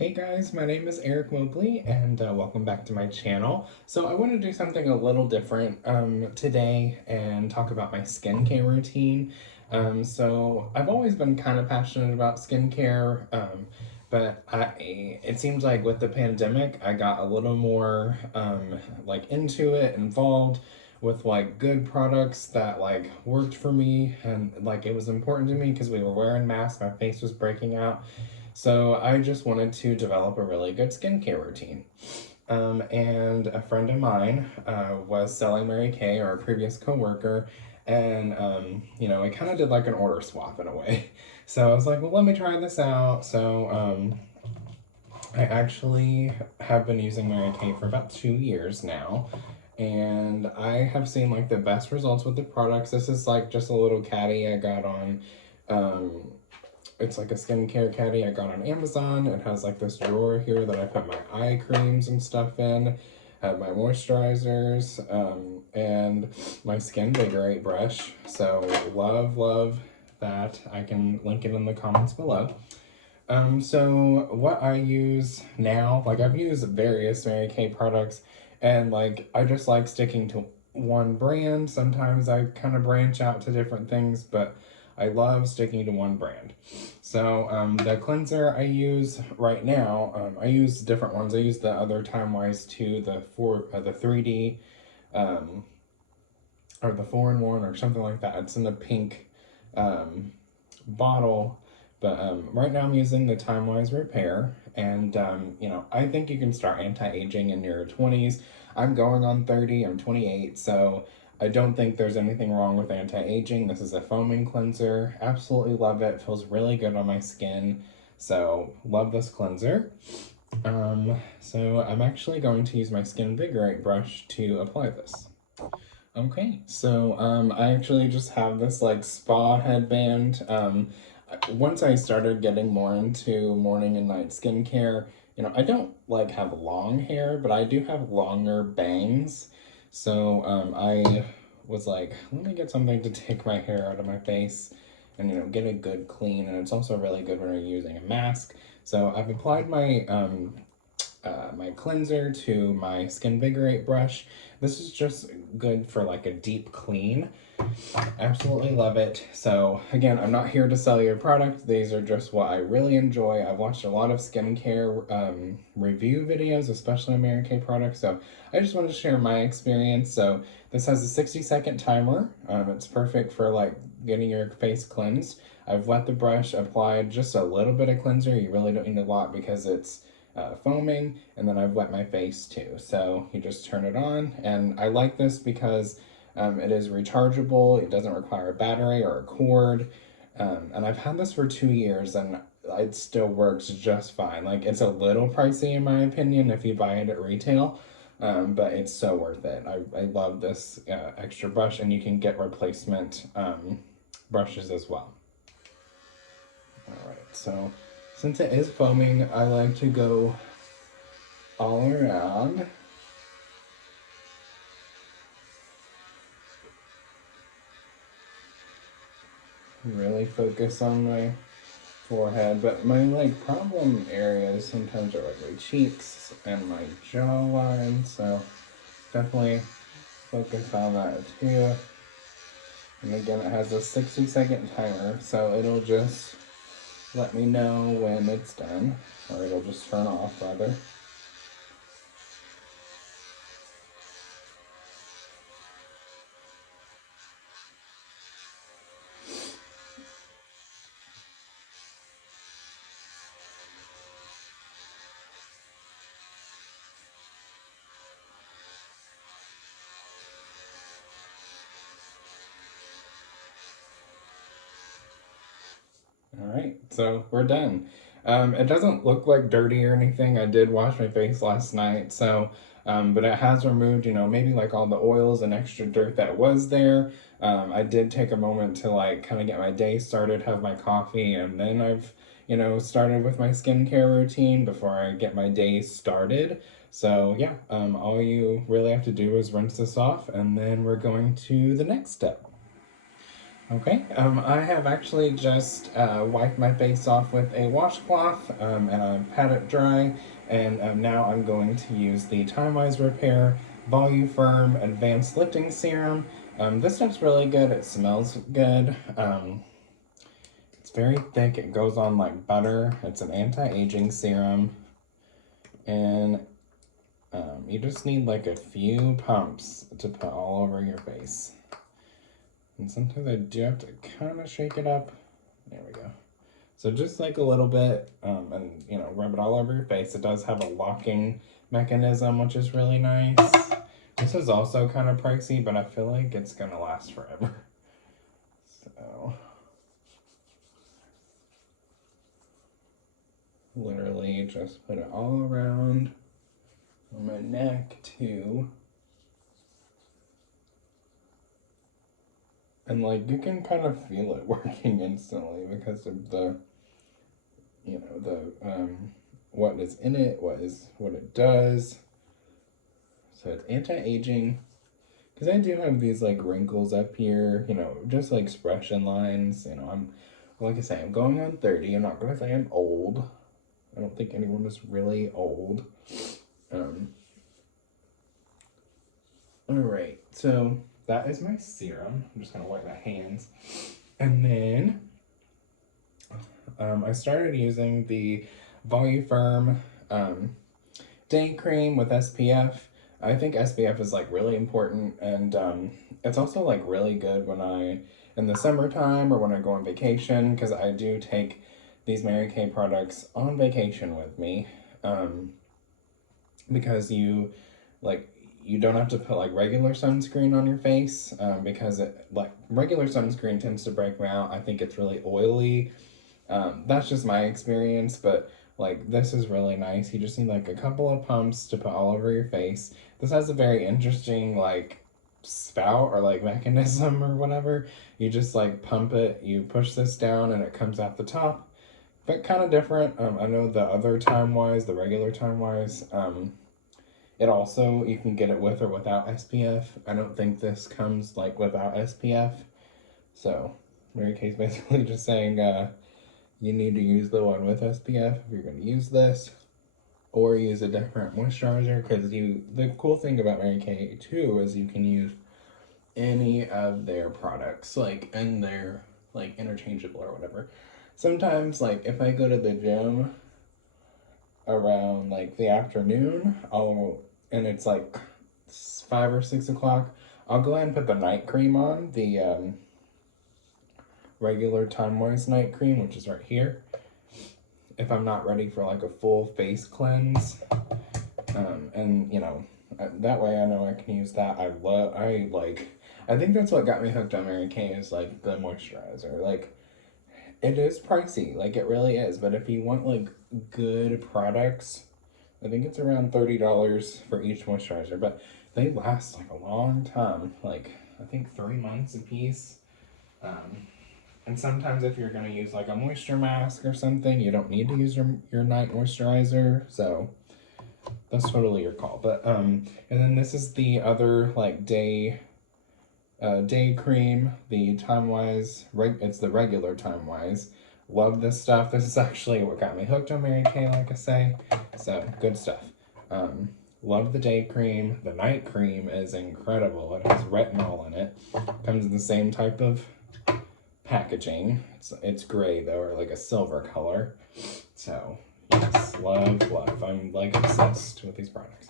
Hey guys, my name is Eric Mobley and welcome back to my channel. So I want to do something a little different today and talk about my skincare routine. So I've always been kind of passionate about skincare, but it seems like with the pandemic I got a little more like into it, involved with like good products that like worked for me, and like it was important to me because we were wearing masks, my face was breaking out. So I just wanted to develop a really good skincare routine. And a friend of mine was selling Mary Kay, or a previous coworker, and we kind of did like an order swap in a way. So I was like, well, let me try this out. So I actually have been using Mary Kay for about 2 years now, and I have seen like the best results with the products. This is like just a little caddy I got on. Um, it's like a skincare caddy I got on Amazon. It has like this drawer here that I put my eye creams and stuff in, have my moisturizers, and my Skinvigorate brush. So love that. I can link it in the comments below. So what I use now, like I've used various Mary Kay products, and like I just like sticking to one brand. Sometimes I kind of branch out to different things, but I love sticking to one brand. So the cleanser I use right now, I use different ones. I use the other Timewise 2, the 3D, um, or the 4-in-1 or something like that. It's in the pink bottle. But right now I'm using the Timewise Repair, and I think you can start anti-aging in your 20s. I'm going on 30, I'm 28, so I don't think there's anything wrong with anti-aging. This is a foaming cleanser. Absolutely love it. Feels really good on my skin. So love this cleanser. So I'm actually going to use my Skinvigorate brush to apply this. Okay, so I actually just have this like spa headband. Once I started getting more into morning and night skincare, I don't like have long hair, but I do have longer bangs. So I was like, let me get something to take my hair out of my face and get a good clean. And it's also really good when you're using a mask. So I've applied my cleanser to my Skinvigorate brush. This is just good for like a deep clean. Absolutely love it. So again, I'm not here to sell your product. These are just what I really enjoy. I've watched a lot of skincare review videos, especially on Mary Kay products. So I just wanted to share my experience. So this has a 60-second timer. It's perfect for like getting your face cleansed. I've let the brush apply just a little bit of cleanser. You really don't need a lot because it's foaming, and then I've wet my face too. So you just turn it on, and I like this because it is rechargeable. It doesn't require a battery or a cord, and I've had this for 2 years, and it still works just fine. Like, it's a little pricey in my opinion if you buy it at retail, but it's so worth it. I love this extra brush, and you can get replacement brushes as well. Alright, so since it is foaming, I like to go all around. Really focus on my forehead, but my like problem areas sometimes are like my cheeks and my jawline, so definitely focus on that too. And again, it has a 60-second timer, so it'll just let me know when it's done, or it'll just turn off rather. Alright, so we're done. It doesn't look like dirty or anything. I did wash my face last night, so, but it has removed, maybe like all the oils and extra dirt that was there. I did take a moment to like kind of get my day started, have my coffee, and then I've, started with my skincare routine before I get my day started. So yeah, all you really have to do is rinse this off, and then we're going to the next step. Okay, I have actually just wiped my face off with a washcloth and I've had it dry, and now I'm going to use the Timewise Repair Volufirm Advanced Lifting Serum. This stuff's really good, it smells good, it's very thick, it goes on like butter, it's an anti-aging serum, and you just need like a few pumps to put all over your face. And sometimes I do have to kind of shake it up. There we go. So just like a little bit, and you know, rub it all over your face. It does have a locking mechanism, which is really nice. This is also kind of pricey, but I feel like it's gonna last forever. So literally just put it all around on my neck too. And like you can kind of feel it working instantly because of the, you know, the what is in it, what it does. So it's anti-aging. Because I do have these like wrinkles up here, you know, just like expression lines. You know, like I say, I'm going on 30. I'm not gonna say I'm old. I don't think anyone is really old. All right, so that is my serum. I'm just gonna wipe my hands. And then I started using the Volufirm day cream with SPF. I think SPF is like really important, and it's also like really good when in the summertime or when I go on vacation, because I do take these Mary Kay products on vacation with me, because you don't have to put like regular sunscreen on your face, because regular sunscreen tends to break me out. I think it's really oily. That's just my experience, but like this is really nice. You just need like a couple of pumps to put all over your face. This has a very interesting like spout or like mechanism or whatever. You just like pump it, you push this down and it comes out the top. But kind of different. I know the other Timewise, the regular Timewise, it also, you can get it with or without SPF. I don't think this comes like without SPF. So Mary Kay's basically just saying you need to use the one with SPF if you're going to use this, or use a different moisturizer, because the cool thing about Mary Kay too is you can use any of their products like and they're like interchangeable or whatever. Sometimes like if I go to the gym around like the afternoon, and it's like 5 or 6 o'clock, I'll go ahead and put the night cream on, the regular Timewise night cream, which is right here, if I'm not ready for like a full face cleanse. And you know, that way I know I can use that. I think that's what got me hooked on Mary Kay, is like the moisturizer. Like it is pricey, like it really is, but if you want like good products, I think it's around $30 for each moisturizer, but they last like a long time, like I think 3 months a piece. And sometimes if you're going to use like a moisture mask or something, you don't need to use your night moisturizer, so that's totally your call. But and then this is the other like day cream, the Timewise, it's the regular Timewise. Love this stuff. This is actually what got me hooked on Mary Kay, like I say. So good stuff. Love the day cream. The night cream is incredible. It has retinol in it. Comes in the same type of packaging. It's gray though, or like a silver color. So yes, love. I'm like obsessed with these products.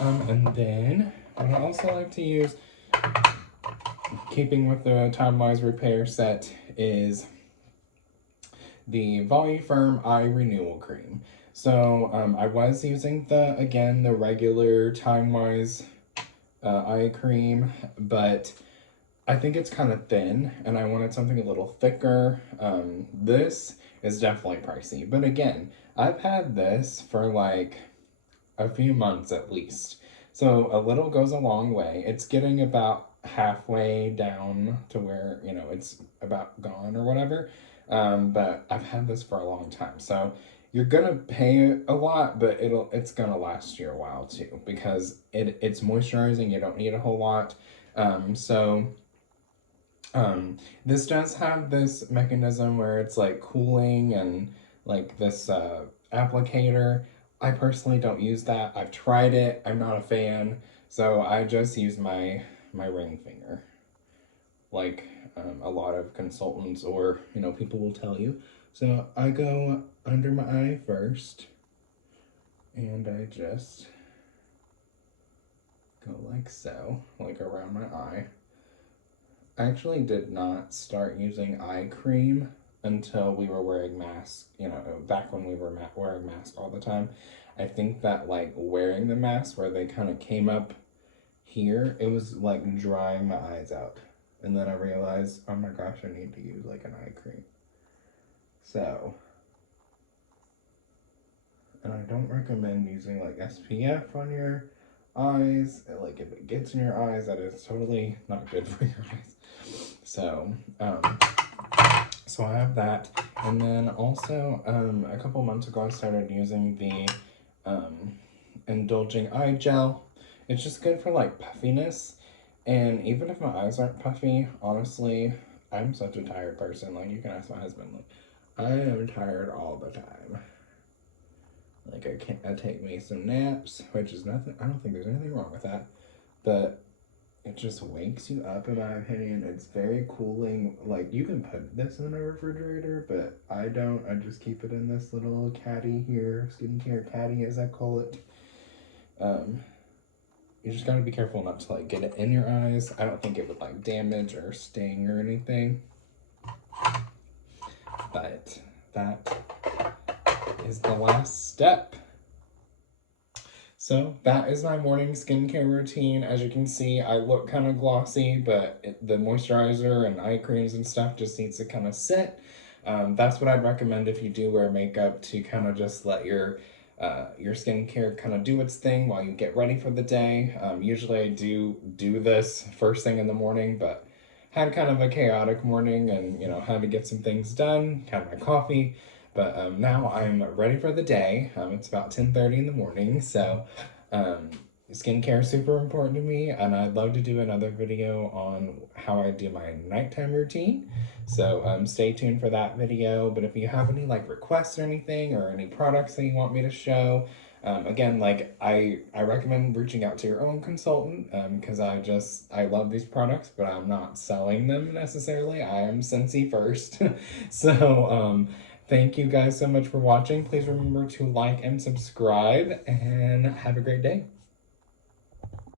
And then what I also like to use, keeping with the Timewise Repair set, is the Volufirm Eye Renewal Cream. So I was using the regular Timewise eye cream, but I think it's kind of thin and I wanted something a little thicker. This is definitely pricey, but again, I've had this for like a few months at least. So a little goes a long way. It's getting about halfway down to where, you know, it's about gone or whatever. But I've had this for a long time. So you're gonna pay a lot, but it's gonna last you a while too, because it's moisturizing. You don't need a whole lot. So This does have this mechanism where it's like cooling and like this applicator. I personally don't use that. I've tried it. I'm not a fan. So I just use my ring finger. Like a lot of consultants or, people will tell you. So I go under my eye first and I just go like so, like around my eye. I actually did not start using eye cream until we were wearing masks, back when we were wearing masks all the time. I think that like wearing the mask where they kind of came up here, it was like drying my eyes out. And then I realized, oh my gosh, I need to use like an eye cream. So, and I don't recommend using like SPF on your eyes. Like if it gets in your eyes, that is totally not good for your eyes. So, so I have that, and then also a couple months ago I started using the Indulging Eye Gel. It's just good for like puffiness, and even if my eyes aren't puffy, honestly, I'm such a tired person. Like you can ask my husband, like I am tired all the time. Like I take me some naps, which is nothing. I don't think there's anything wrong with that, but it just wakes you up, in my opinion. It's very cooling. Like you can put this in a refrigerator, but I don't. I just keep it in this little caddy here, skincare caddy as I call it. You just gotta be careful not to like get it in your eyes. I don't think it would like damage or sting or anything. But that is the last step. So that is my morning skincare routine. As you can see, I look kind of glossy, but the moisturizer and eye creams and stuff just needs to kind of sit. That's what I'd recommend if you do wear makeup, to kind of just let your skincare kind of do its thing while you get ready for the day. Usually I do this first thing in the morning, but had kind of a chaotic morning and, had to get some things done, had my coffee. But now I'm ready for the day. It's about 10:30 in the morning, so skincare is super important to me, and I'd love to do another video on how I do my nighttime routine. So stay tuned for that video. But if you have any like requests or anything, or any products that you want me to show, again, like I recommend reaching out to your own consultant, because I love these products, but I'm not selling them necessarily. I am Scentsy first. So thank you guys so much for watching. Please remember to like and subscribe, and have a great day.